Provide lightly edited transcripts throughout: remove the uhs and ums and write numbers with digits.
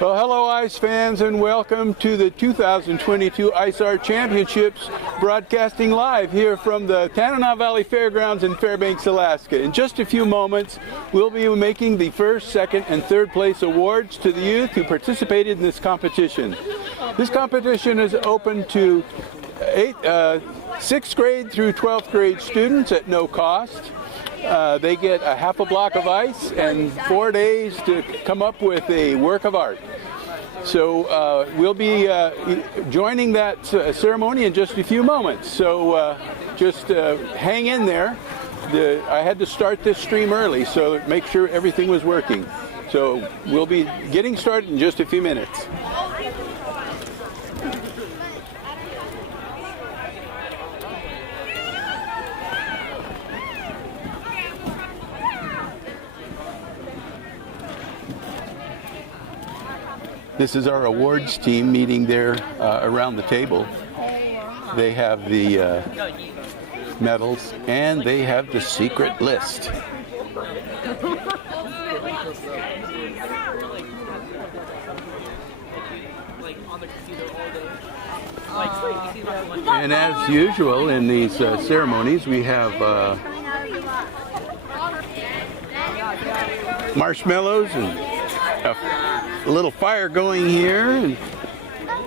Well, hello ICE fans, and welcome to the 2022 ICE Art Championships, broadcasting live here from the Tanana Valley Fairgrounds in Fairbanks, Alaska. In just a few moments, we'll be making the first, second, and third place awards to the youth who participated in this competition. This competition is open to 6th grade through 12th grade students at no cost. They get a half a block of ice and 4 days to come up with a work of art. So we'll be joining that ceremony in just a few moments. So just hang in there. I had to start this stream early, so make sure everything was working. So we'll be getting started in just a few minutes. This is our awards team meeting there around the table. They have the medals and they have the secret list. And as usual in these ceremonies, we have marshmallows and a little fire going here, and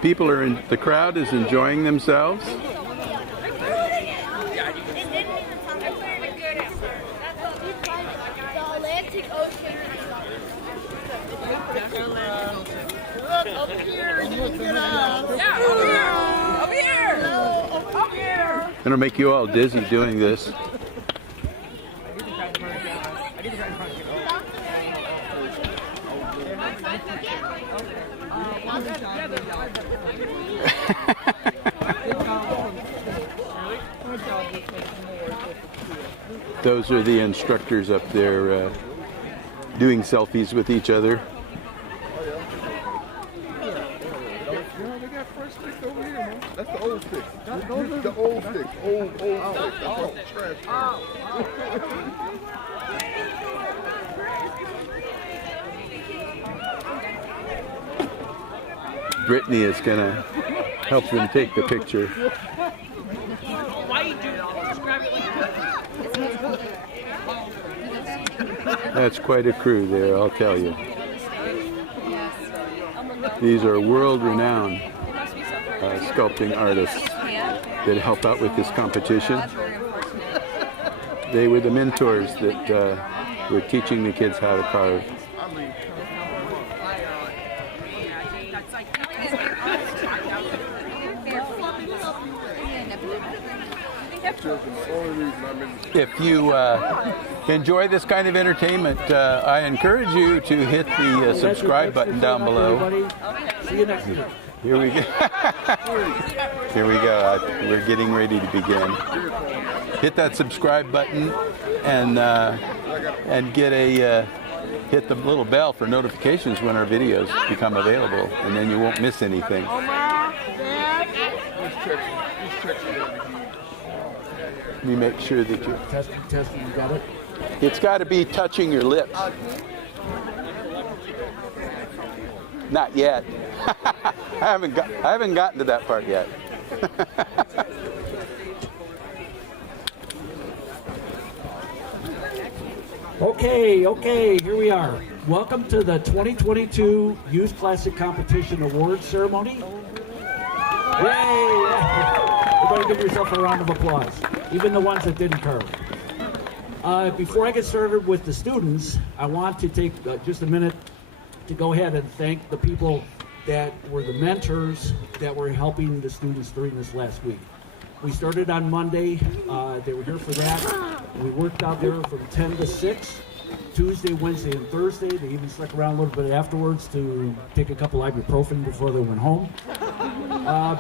people are in the crowd is enjoying themselves. It'll make you all dizzy doing this. Those are the instructors up there doing selfies with each other. They got fresh sticks over here, man. That's the old sticks. The old sticks. Old sticks. That's all trash. Brittany is going to help them take the picture. That's quite a crew there, I'll tell you. These are world-renowned sculpting artists that help out with this competition. They were the mentors that were teaching the kids how to carve. If you enjoy this kind of entertainment, I encourage you to hit the subscribe button down below. See you next week. Here we go. Here we go. We're getting ready to begin. Hit that subscribe button and get a hit the little bell for notifications when our videos become available, and then you won't miss anything. Let me make sure that you Testing, you got it? It's got to be touching your lips. Not yet. I haven't gotten to that part yet. Okay, here we are. Welcome to the 2022 Youth Classic Competition Awards Ceremony. Yay! Everybody give yourself a round of applause, even the ones that didn't carve. Before I get started with the students, I want to take just a minute to go ahead and thank the people that were the mentors that were helping the students during this last week. We started on Monday. They were here for that. We worked out there from 10 to 6. Tuesday, Wednesday, and Thursday. They even stuck around a little bit afterwards to take a couple ibuprofen before they went home.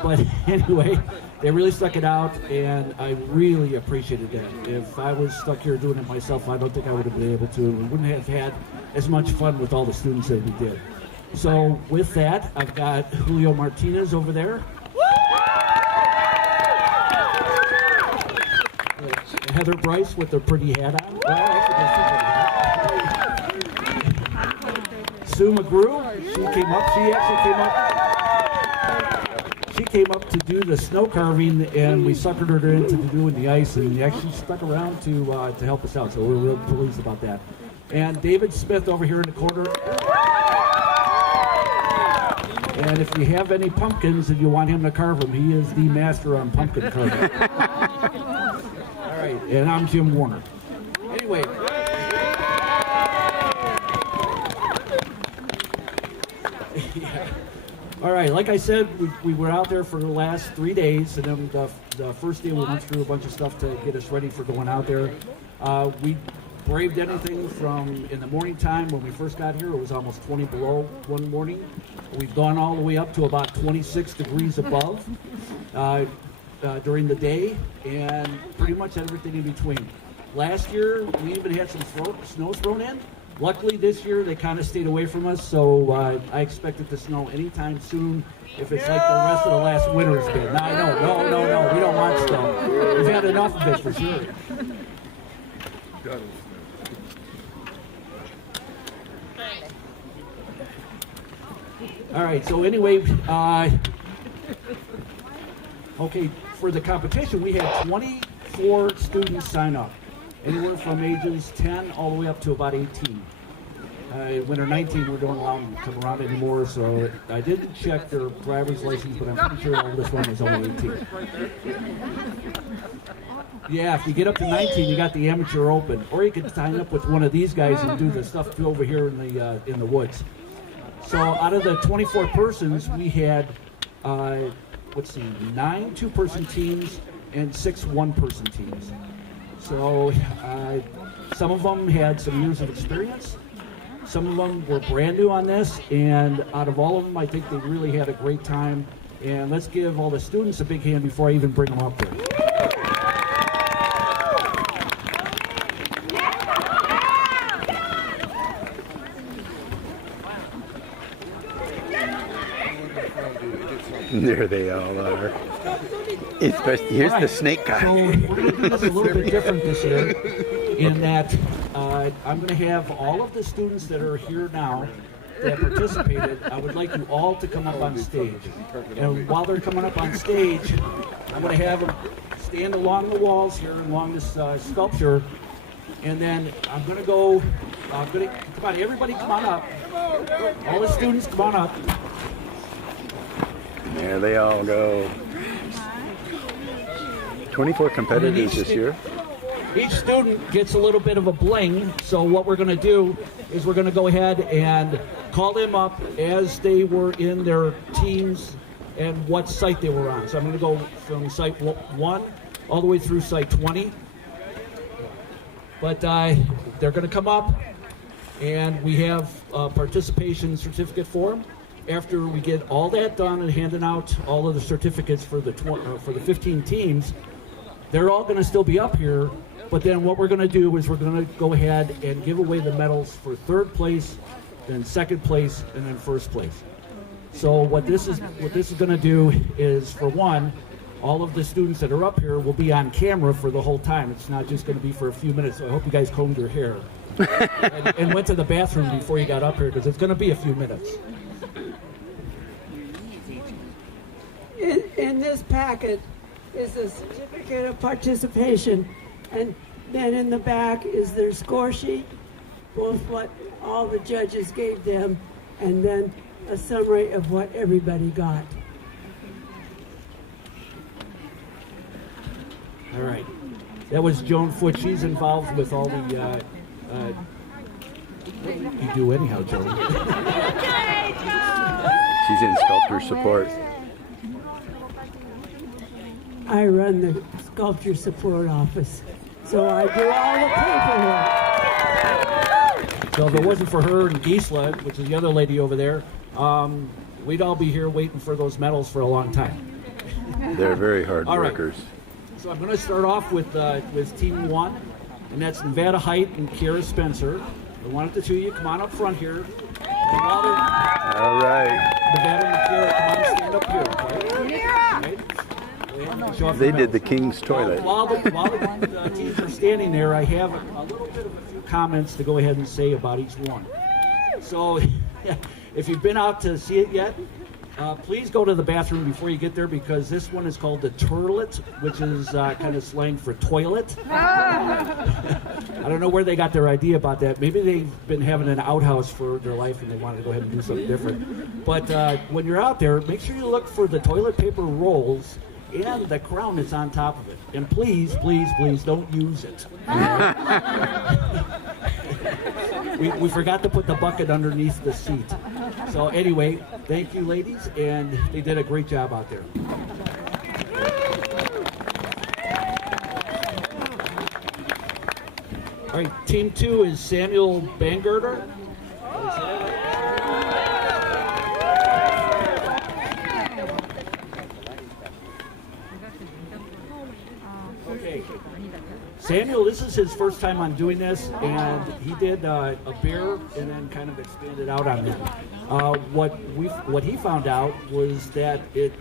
But anyway, they really stuck it out, and I really appreciated that. If I was stuck here doing it myself, I don't think I would have been able to. We wouldn't have had as much fun with all the students that we did. So with that, I've got Julio Martinez over there. Heather Bryce with her pretty hat on. Well, actually, Sue McGrew, she came up. She came up to do the snow carving, and we suckered her into doing the ice, and actually stuck around to help us out. So we're real pleased about that. And David Smith over here in the corner. And if you have any pumpkins and you want him to carve them, he is the master on pumpkin carving. All right, and I'm Jim Warner. Anyway. Yeah. All right, like I said, we were out there for the last 3 days, and then the first day we went through a bunch of stuff to get us ready for going out there. We braved anything from in the morning time when we first got here. It was almost 20 below one morning. We've gone all the way up to about 26 degrees above during the day, and pretty much everything in between. Last year, we even had some snow thrown in. Luckily, this year, they kind of stayed away from us, so I expect it to snow anytime soon if it's like the rest of the last winter's been. No, we don't want snow. We've had enough of it for sure. All right, so anyway, okay, for the competition, we had 24 students sign up, anywhere from ages 10 all the way up to about 18. When they're 19, we don't allow them to come around anymore, so I didn't check their driver's license, but I'm pretty sure all this one is only 18. Yeah, if you get up to 19, you got the amateur open, or you could sign up with one of these guys and do the stuff over here in the woods. So out of the 24 persons, we had, 9 two-person teams and 6 one-person teams. So some of them had some years of experience. Some of them were brand new on this, and out of all of them, I think they really had a great time. And let's give all the students a big hand before I even bring them up there. There they all are. Especially, here's the snake guy. So we're going to do this a little bit different this year in that I'm going to have all of the students that are here now that participated, I would like you all to come up on stage. And while they're coming up on stage, I'm going to have them stand along the walls here, along this sculpture, and then I'm going to go, come on, everybody come on up. All the students come on up. There they all go. 24 competitors this year. Each student gets a little bit of a bling, so what we're going to do is we're going to go ahead and call them up as they were in their teams and what site they were on. So I'm going to go from site 1 all the way through site 20. But they're going to come up, and we have a participation certificate for them. After we get all that done and handing out all of the certificates for the 15 teams, they're all going to still be up here. But then what we're going to do is we're going to go ahead and give away the medals for 3rd place, then 2nd place, and then 1st place. So what this is going to do is, for one, all of the students that are up here will be on camera for the whole time. It's not just going to be for a few minutes. So I hope you guys combed your hair and went to the bathroom before you got up here, because it's going to be a few minutes. In this packet is a certificate of participation, and then in the back is their score sheet, both what all the judges gave them, and then a summary of what everybody got. All right. That was Joan Foote. She's involved with all the... what do you do anyhow, Joan? She's in sculptor support. I run the sculpture support office, so I do all the paperwork. So if it wasn't for her and Gisela, which is the other lady over there, we'd all be here waiting for those medals for a long time. They're very hard All right. workers. So I'm going to start off with Team 1, and that's Nevada Height and Kiera Spencer. I want the two of you come on up front here. And while they're- All right. Nevada and Kiera, come on, stand up here. Okay? Right? Show off They your did the medals. king's toilet. While the teams are standing there, I have a little bit of a few comments to go ahead and say about each one. So, if you've been out to see it yet, please go to the bathroom before you get there, because this one is called the Turlet, which is kind of slang for toilet. I don't know where they got their idea about that. Maybe they've been having an outhouse for their life and they wanted to go ahead and do something different. But when you're out there, make sure you look for the toilet paper rolls and the crown that's on top of it. And please, please, please don't use it. We forgot to put the bucket underneath the seat. So anyway, thank you, ladies, and they did a great job out there. All right, Team 2 is Samuel Bangerter. Okay. Samuel, this is his first time on doing this, and he did a bear and then kind of expanded out on that. What he found out was that he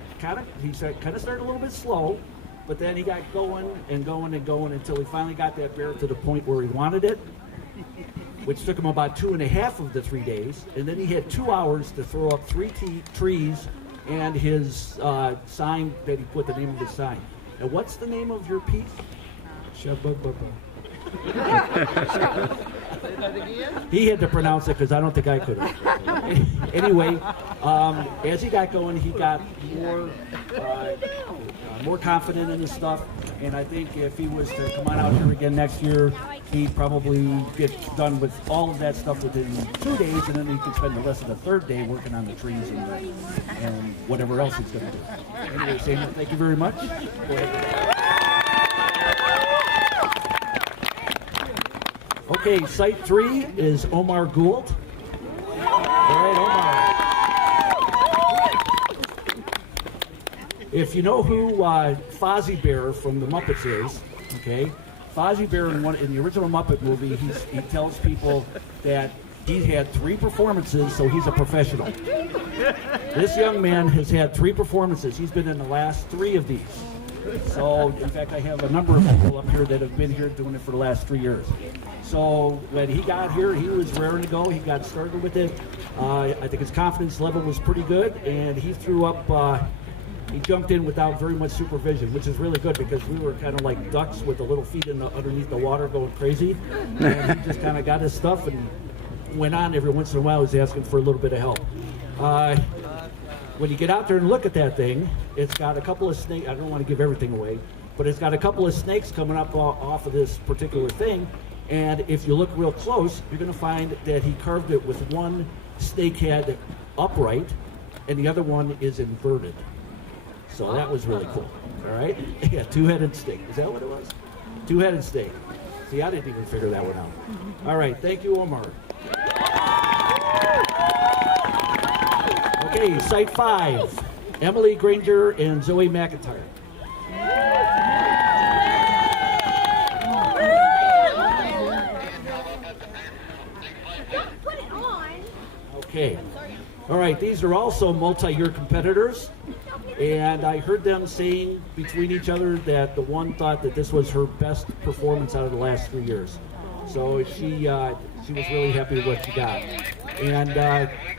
started a little bit slow, but then he got going and going and going until he finally got that bear to the point where he wanted it, which took him about 2.5 of the 3 days, and then he had 2 hours to throw up 3 trees and his sign that he put the name of his sign. Now, what's the name of your piece? Shabba-bubba. He had to pronounce it because I don't think I could have. Anyway, as he got going, he got more confident in his stuff, and I think if he was to come on out here again next year, he'd probably get done with all of that stuff within 2 days, and then he could spend the rest of the third day working on the trees and whatever else he's going to do. Anyway, Samuel, thank you very much. Go ahead. Okay, Site 3 is Omar Gould. All right, Omar. If you know who Fozzie Bear from the Muppets is, okay, Fozzie Bear in the original Muppet movie, he tells people that he's had 3 performances, so he's a professional. This young man has had 3 performances. He's been in the last 3 of these. So, in fact, I have a number of people up here that have been here doing it for the last 3 years. So, when he got here, he was raring to go. He got started with it. I think his confidence level was pretty good, and he threw up, he jumped in without very much supervision, which is really good because we were kind of like ducks with the little feet underneath the water going crazy. And he just kind of got his stuff and went on. Every once in a while, he was asking for a little bit of help. When you get out there and look at that thing, it's got a couple of snakes. I don't want to give everything away, but it's got a couple of snakes coming up off of this particular thing. And if you look real close, you're going to find that he carved it with one snake head upright, and the other one is inverted. So that was really cool. All right? Yeah, 2-headed snake. Is that what it was? 2-headed snake. See, I didn't even figure that one out. All right, thank you, Omar. Okay, Site 5, Emily Granger and Zoe McIntyre. Put it on. Okay. All right, these are also multi-year competitors, and I heard them saying between each other that the one thought that this was her best performance out of the last 3 years. So she was really happy with what she got. And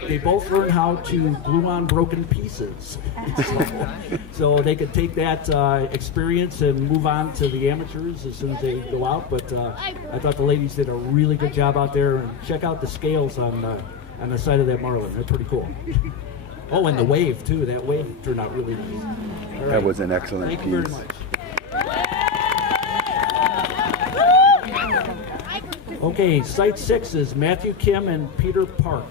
they both learned how to glue on broken pieces. So they could take that experience and move on to the amateurs as soon as they go out. But I thought the ladies did a really good job out there. And check out the scales on the side of that marlin. They're pretty cool. Oh, and the wave, too. That wave turned out really nice. All right. That was an excellent Thank piece. you very much. Okay, Site 6 is Matthew Kim and Peter Park.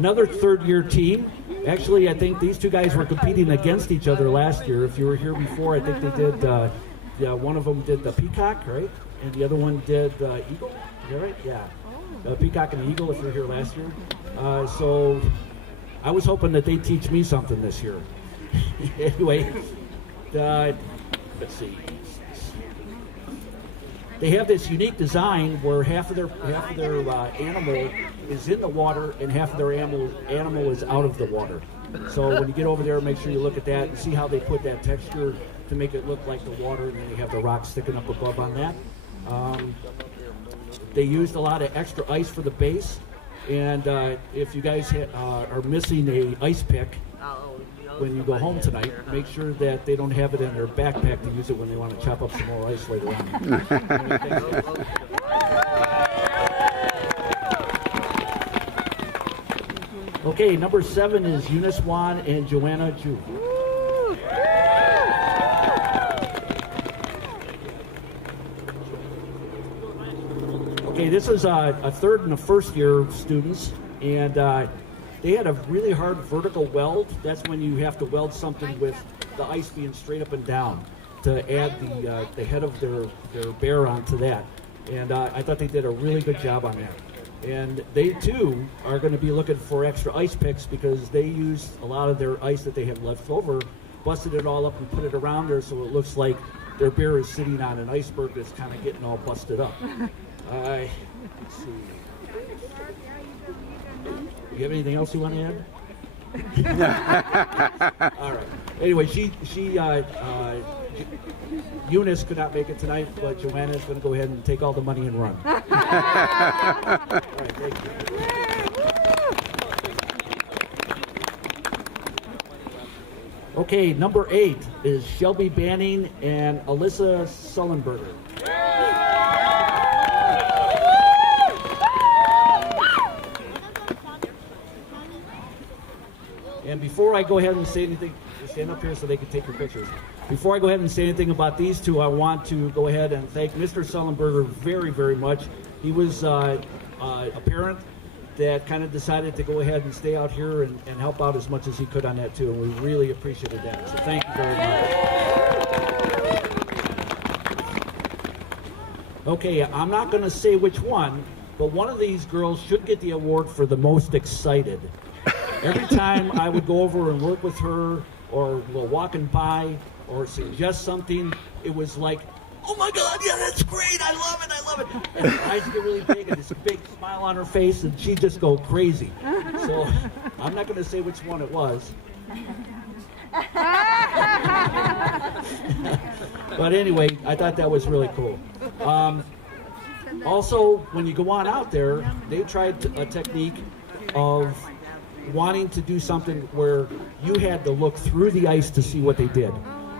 Another third-year team. Actually, I think these two guys were competing against each other last year. If you were here before, I think they did, one of them did the peacock, right? And the other one did eagle, is that right? Yeah. Peacock and eagle if you were here last year. So I was hoping that they'd teach me something this year. Anyway, let's see. They have this unique design where half of their animal is in the water and half of their animal is out of the water. So when you get over there, make sure you look at that and see how they put that texture to make it look like the water, and then they have the rocks sticking up above on that. They used a lot of extra ice for the base, and if you guys are missing a ice pick when you go home tonight, make sure that they don't have it in their backpack to use it when they want to chop up some more ice later on. Okay, number 7 is Eunice Wan and Joanna Ju. Okay, this is a third and a first year students, and they had a really hard vertical weld. That's when you have to weld something with the ice being straight up and down to add the head of their bear onto that. And I thought they did a really good job on that. And they too are going to be looking for extra ice picks because they used a lot of their ice that they had left over, busted it all up and put it around there so it looks like their bear is sitting on an iceberg that's kind of getting all busted up. Let's see. You have anything else you want to add? All right. Anyway, Eunice could not make it tonight, but Joanna is going to go ahead and take all the money and run. All right, thank you. Okay, number 8 is Shelby Banning and Alyssa Sullenberger. And before I go ahead and say anything, stand up here so they can take your pictures. Before I go ahead and say anything about these two, I want to go ahead and thank Mr. Sullenberger very, very much. He was a parent that kind of decided to go ahead and stay out here and help out as much as he could on that too, and we really appreciated that. So thank you very much. Okay, I'm not going to say which one, but one of these girls should get the award for the most excited. Every time I would go over and work with her, or walking by, or suggest something, it was like, oh my God, yeah, that's great, I love it, I love it. And her eyes get really big, and this big smile on her face, and she'd just go crazy. So I'm not going to say which one it was. But anyway, I thought that was really cool. Also, when you go on out there, they tried a technique of wanting to do something where you had to look through the ice to see what they did.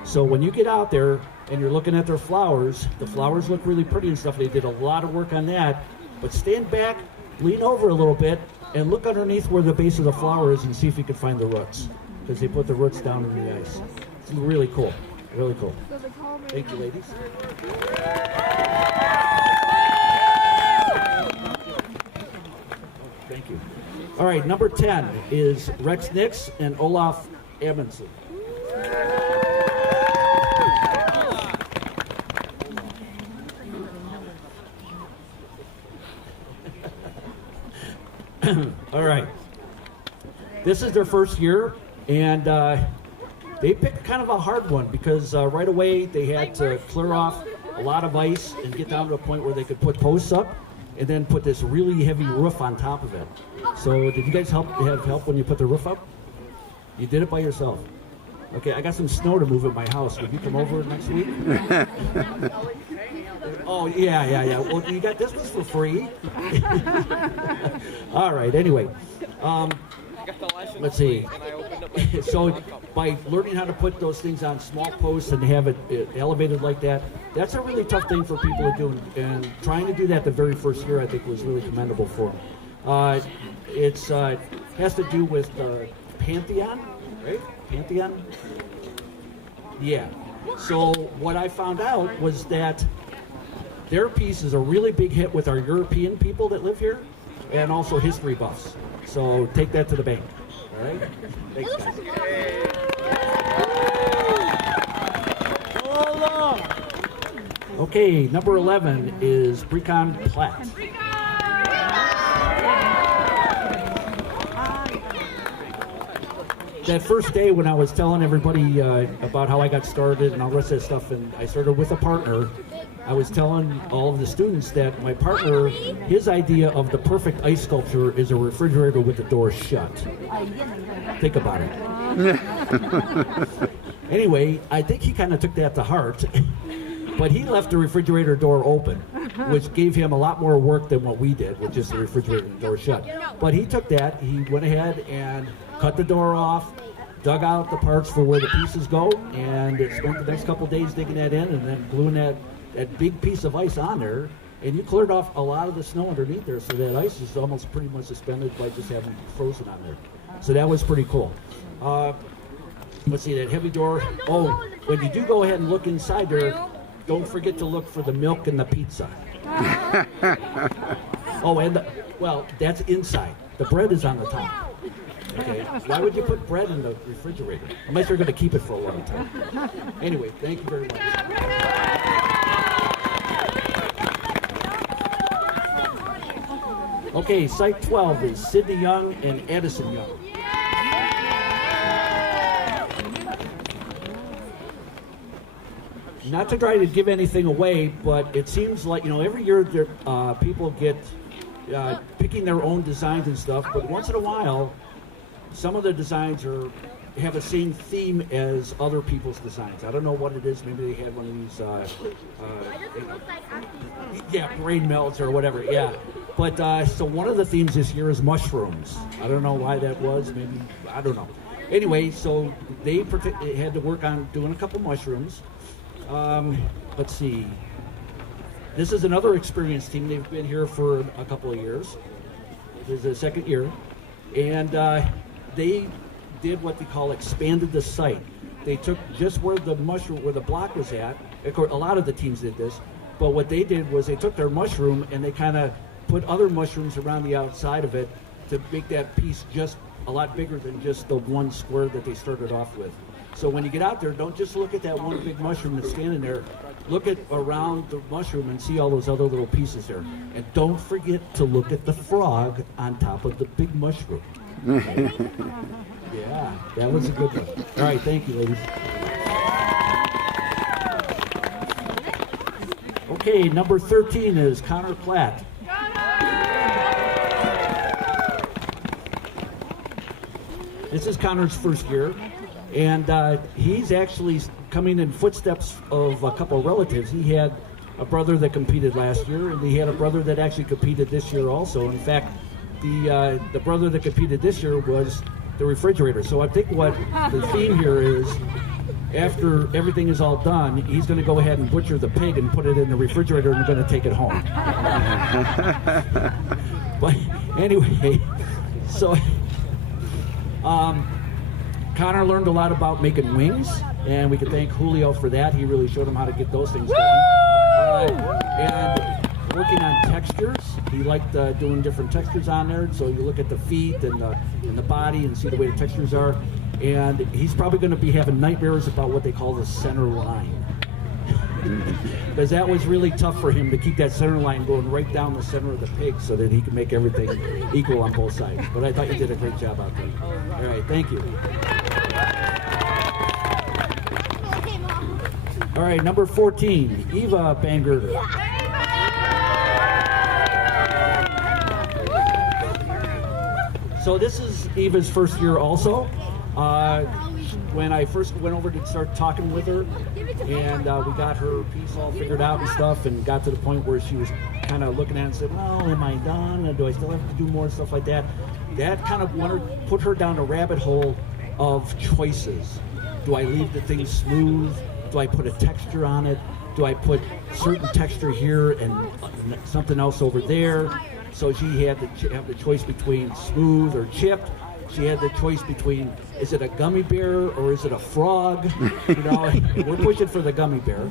So when you get out there and you're looking at their flowers, the flowers look really pretty and stuff. They did a lot of work on that. But stand back, lean over a little bit, and look underneath where the base of the flower is and see if you can find the roots. Because they put the roots down in the ice. It's really cool. Really cool. Thank you, ladies. Thank you. All right, number 10 is Rex Nix and Olaf Amundsen. All right. This is their first year, and they picked kind of a hard one because right away they had to clear off a lot of ice and get down to a point where they could put posts up and then put this really heavy roof on top of it. So did you guys have help when you put the roof up? You did it by yourself. Okay, I got some snow to move at my house. Would you come over next week? Oh, yeah. Well, you got this was for free. All right, anyway. Let's see. So by learning how to put those things on small posts and have it elevated like that, that's a really tough thing for people to do. And trying to do that the very first year, I think, was really commendable for them. It has to do with Pantheon, right? Pantheon? Yeah. So what I found out was that their piece is a really big hit with our European people that live here. and also history buffs. So take that to the bank. All right? Thanks, guys. Okay, number 11 is Brecon Platt. That first day when I was telling everybody about how I got started and all the rest of that stuff, and I started with a partner, I was telling all of the students that my partner, his idea of the perfect ice sculpture is a refrigerator with the door shut. Think about it. Anyway, I think he kind of took that to heart, but he left the refrigerator door open, which gave him a lot more work than what we did, which is the refrigerator door shut. But he took that, he went ahead and cut the door off, dug out the parts for where the pieces go, and spent the next couple days digging that in and then gluing that big piece of ice on there, and you cleared off a lot of the snow underneath there, so that ice is almost pretty much suspended by just having frozen on there. So that was pretty cool. Let's see, that heavy door. Oh, when you do go ahead and look inside there, don't forget to look for the milk and the pizza. Oh, and well, that's inside. The bread is on the top. Okay, why would you put bread in the refrigerator? Unless you're going to keep it for a long time. Anyway, thank you very much. Okay, Site 12 is Sidney Young and Addison Young. Not to try to give anything away, but it seems like, every year there, people get picking their own designs and stuff, but once in a while, some of the designs have the same theme as other people's designs. I don't know what it is. Maybe they had one of these, brain melts or whatever. Yeah, but so one of the themes this year is mushrooms. I don't know why that was. Maybe I don't know. Anyway, so they had to work on doing a couple mushrooms. Let's see. This is another experienced team. They've been here for a couple of years. This is the second year, and they did what they call expanded the site. They took just where the block was at. Of course, a lot of the teams did this, but what they did was they took their mushroom and they kind of put other mushrooms around the outside of it to make that piece just a lot bigger than just the one square that they started off with. So when you get out there, don't just look at that one big mushroom that's standing there. Look at around the mushroom and see all those other little pieces there. And don't forget to look at the frog on top of the big mushroom. Yeah, that was a good one. All right, thank you, ladies. Okay, number 13 is Connor Platt. This is Connor's first year, and he's actually coming in footsteps of a couple of relatives. He had a brother that competed last year, and he had a brother that actually competed this year also. In fact, the brother that competed this year was the refrigerator. So I think what the theme here is, after everything is all done, he's going to go ahead and butcher the pig and put it in the refrigerator and going to take it home. But anyway, so Connor learned a lot about making wings, and we can thank Julio for that. He really showed him how to get those things done. And working on textures, he liked doing different textures on there. So you look at the feet and the body and see the way the textures are. And he's probably going to be having nightmares about what they call the center line. Because that was really tough for him to keep that center line going right down the center of the pig so that he could make everything equal on both sides. But I thought you did a great job out there. All right, thank you. All right, number 14, Eva Bangerter. So this is Eva's first year also. When I first went over to start talking with her, and we got her piece all figured out and stuff, and got to the point where she was kind of looking at it and said, well, am I done? Or do I still have to do more and stuff like that? That kind of put her down a rabbit hole of choices. Do I leave the thing smooth? Do I put a texture on it? Do I put certain texture here and something else over there? So she had to have the choice between smooth or chipped. She had the choice between, is it a gummy bear or is it a frog? We're pushing for the gummy bear.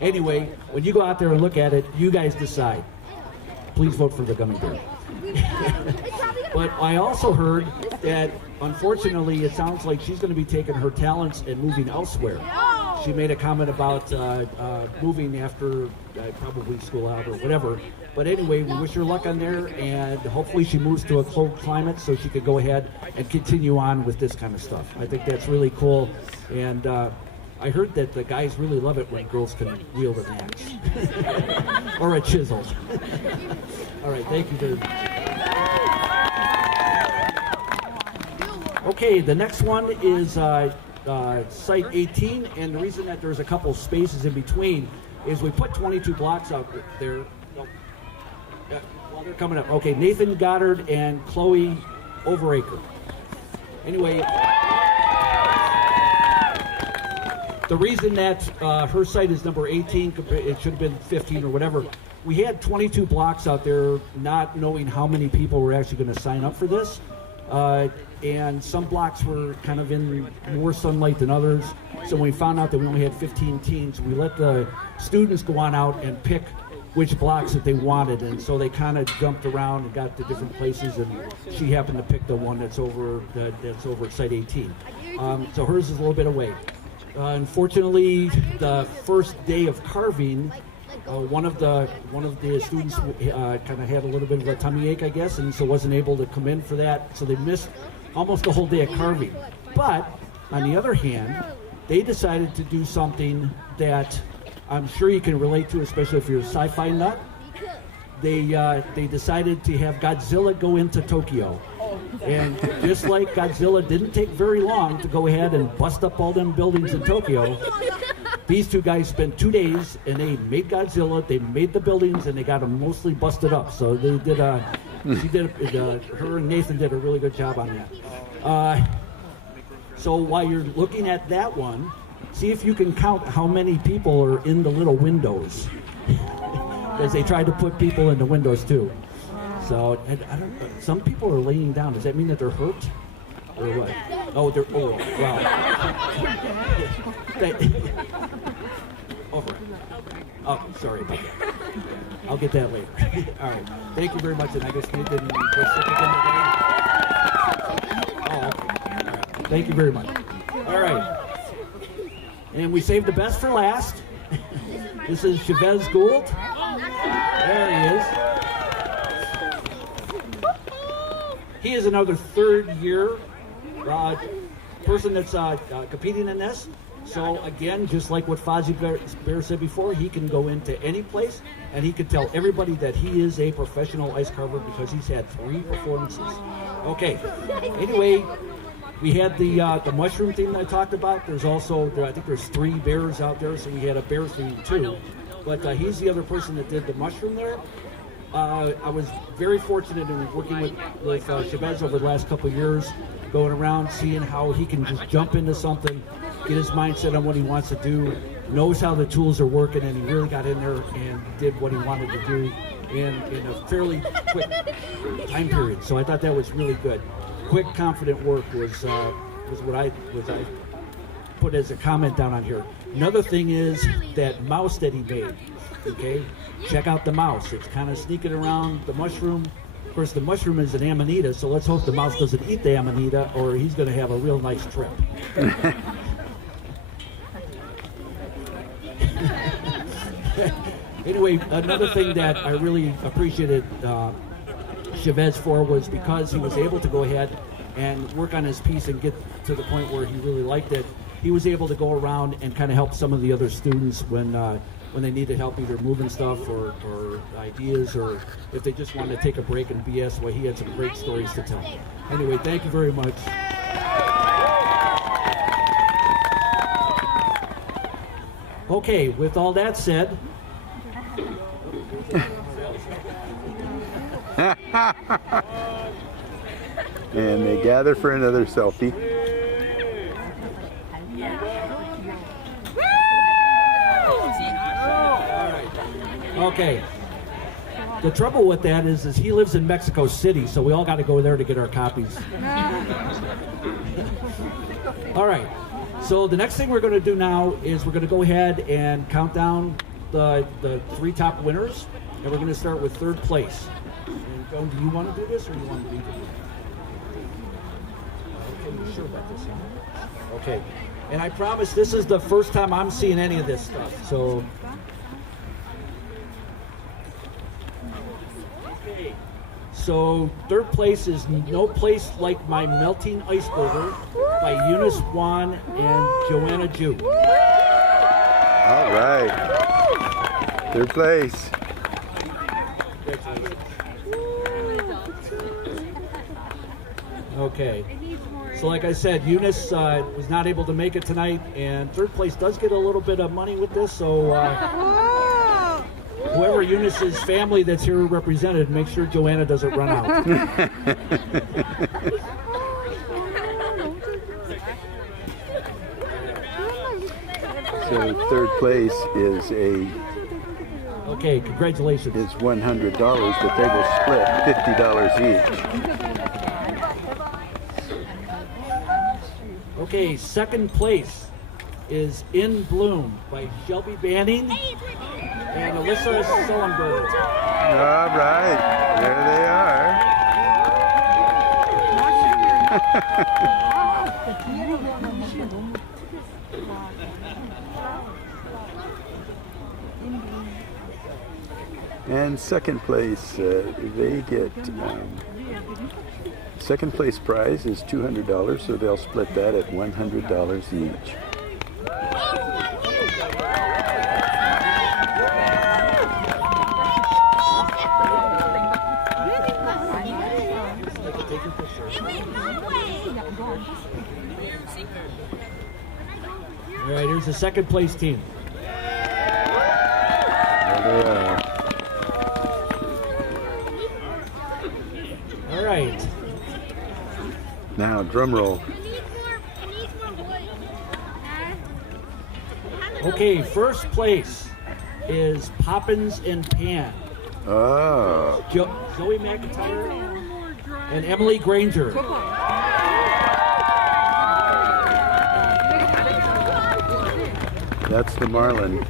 Anyway, when you go out there and look at it, you guys decide. please vote for the gummy bear. But I also heard that, unfortunately, it sounds like she's going to be taking her talents and moving elsewhere. She made a comment about moving after probably school out or whatever. But anyway, we wish her luck on there, and hopefully she moves to a cold climate so she could go ahead and continue on with this kind of stuff. I think that's really cool. And I heard that the guys really love it when girls can wield an axe or a chisel. All right, thank you very much. Okay, the next one is Site 18, and the reason that there's a couple spaces in between is we put 22 blocks out there. Nope. Well, they're coming up. Okay, Nathan Goddard and Chloe Overacre. Anyway, the reason that her site is number 18, it should have been 15 or whatever, we had 22 blocks out there not knowing how many people were actually going to sign up for this. And some blocks were kind of in more sunlight than others. So when we found out that we only had 15 teams, we let the students go on out and pick which blocks that they wanted. And so they kind of jumped around and got to different places, and she happened to pick the one that's over at Site 18. So hers is a little bit away. Unfortunately, the first day of carving, one of the students kind of had a little bit of a tummy ache, I guess, and so wasn't able to come in for that. So they missed almost the whole day of carving. But on the other hand, they decided to do something that I'm sure you can relate to, especially if you're a sci-fi nut. They decided to have Godzilla go into Tokyo. And just like Godzilla didn't take very long to go ahead and bust up all them buildings in Tokyo, these two guys spent 2 days and they made Godzilla, they made the buildings, and they got them mostly busted up. So they did her and Nathan did a really good job on that. So while you're looking at that one, see if you can count how many people are in the little windows. Because they tried to put people in the windows too. So, and I don't know, some people are laying down. Does that mean that they're hurt? Or what? Oh, wow. Over. Oh, sorry about that. I'll get that later. All right. Thank you very much. And I guess Nathan was sick again today. Oh, okay. All right. Thank you very much. All right. And we saved the best for last. This is Chavez Gould. There he is. He is another third-year person that's competing in this. So again, just like what Fozzie Bear said before, he can go into any place and he can tell everybody that he is a professional ice carver because he's had 3 performances. Okay. Anyway, we had the mushroom theme that I talked about. There's also, I think there's 3 bears out there, so we had a bear theme too. But he's the other person that did the mushroom there. I was very fortunate in working with Chavez over the last couple of years, going around, seeing how he can just jump into something, get his mindset on what he wants to do, knows how the tools are working, and he really got in there and did what he wanted to do in a fairly quick time period. So I thought that was really good. Quick, confident work was what I put as a comment down on here. Another thing is that mouse that he made. Okay, check out the mouse. It's kind of sneaking around the mushroom. Of course, the mushroom is an amanita, so let's hope the mouse doesn't eat the amanita, or he's going to have a real nice trip. Anyway, another thing that I really appreciated Chavez for was because he was able to go ahead and work on his piece and get to the point where he really liked it. He was able to go around and kind of help some of the other students when they needed help either moving stuff or ideas, or if they just wanted to take a break and BS. Well, he had some great stories to tell. Anyway, thank you very much. Okay, with all that said, And they gather for another selfie. okay. The trouble with that is he lives in Mexico City, so we all got to go there to get our copies. All right. So the next thing we're going to do now is we're going to go ahead and count down the 3 top winners. And we're going to start with third place. And Joan, do you want to do this or do you want me to do it? Okay, you sure about this, huh? Okay. And I promise this is the first time I'm seeing any of this stuff. So. Okay. So third place is No Place Like My Melting Ice Burger by Eunice Wan and Joanna Ju. All right. Third place. Okay. So like I said, Eunice was not able to make it tonight, and third place does get a little bit of money with this, so whoever Eunice's family that's here represented, make sure Joanna doesn't run out. So third place is Okay, congratulations. $100, but they will split $50 each. Okay, second place is In Bloom by Shelby Banning and Alyssa Sullenberg. All right, there they are. And second place, they get second place prize is $200, so they'll split that at $100 each. All right, here's the second place team. There they are. All right. Now, drum roll. Okay, first place is Poppins and Pan. Oh, Zoe McIntyre and Emily Granger. that's the Marlin.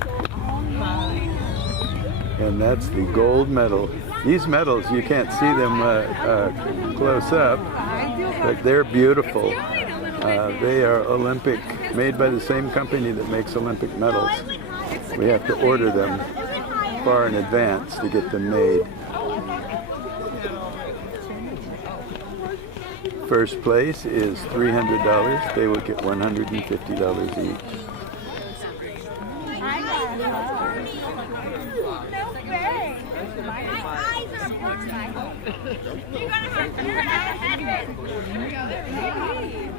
And that's the gold medal. These medals, you can't see them close up, but they're beautiful. They are Olympic, made by the same company that makes Olympic medals. We have to order them far in advance to get them made. First place is $300. They will get $150 each.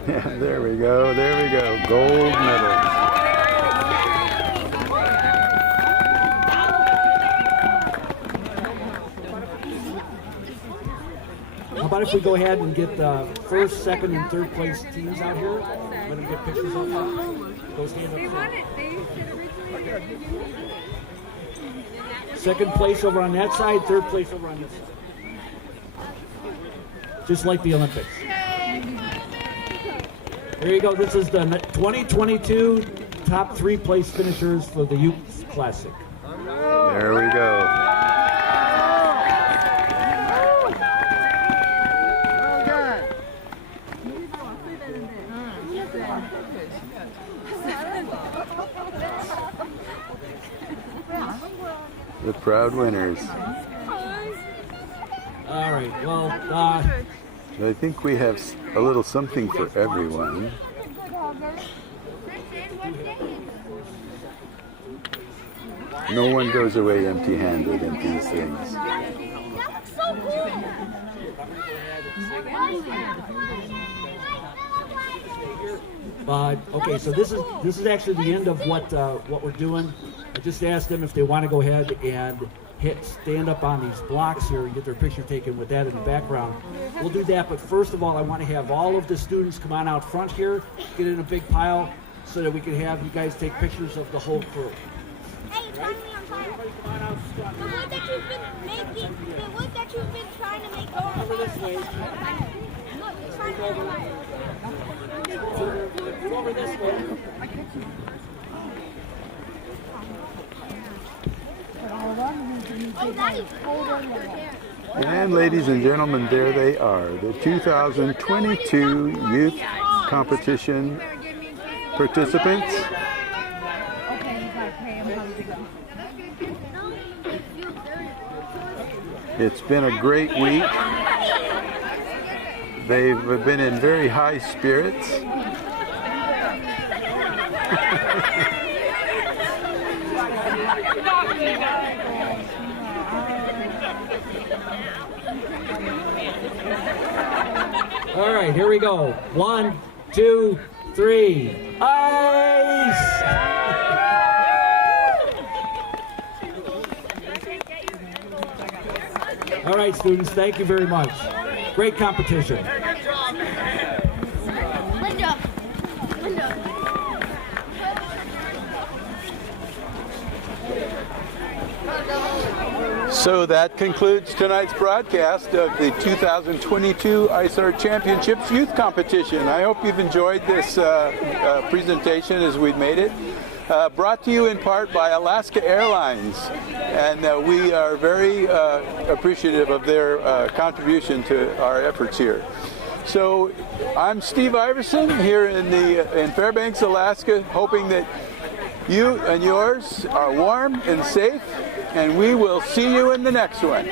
Yeah, there we go, there we go. Gold medals. How about if we go ahead and get the first, second, and third place teams out here? Let them get pictures of them. Go stand up front. Second place over on that side, third place over on this side. Just like the Olympics. There you go. This is the 2022 top 3 place finishers for the Youth Classic. There we go. The proud winners. All right. Well, I think we have a little something for everyone. No one goes away empty-handed in these things. That looks so cool. Okay, so this is actually the end of what we're doing. I just asked them if they want to go ahead and stand up on these blocks here and get their picture taken with that in the background. We'll do that, but first of all, I want to have all of the students come on out front here, get in a big pile, so that we can have you guys take pictures of the whole crew. Hey, it's finally on fire. The wood that you've been making, the wood that you've been trying to make go Over this way. Look, it's finally on fire. Go over this way. And ladies and gentlemen, there they are, the 2022 Youth Competition participants. It's been a great week. They've been in very high spirits. All right, here we go. 1, 2, 3. Ice! All right, students, thank you very much. Great competition. Linda. So that concludes tonight's broadcast of the 2022 Ice Art Championships Youth Competition. I hope you've enjoyed this presentation as we've made it. Brought to you in part by Alaska Airlines, and we are very appreciative of their contribution to our efforts here. So I'm Steve Iverson here in Fairbanks, Alaska, hoping that you and yours are warm and safe, and we will see you in the next one.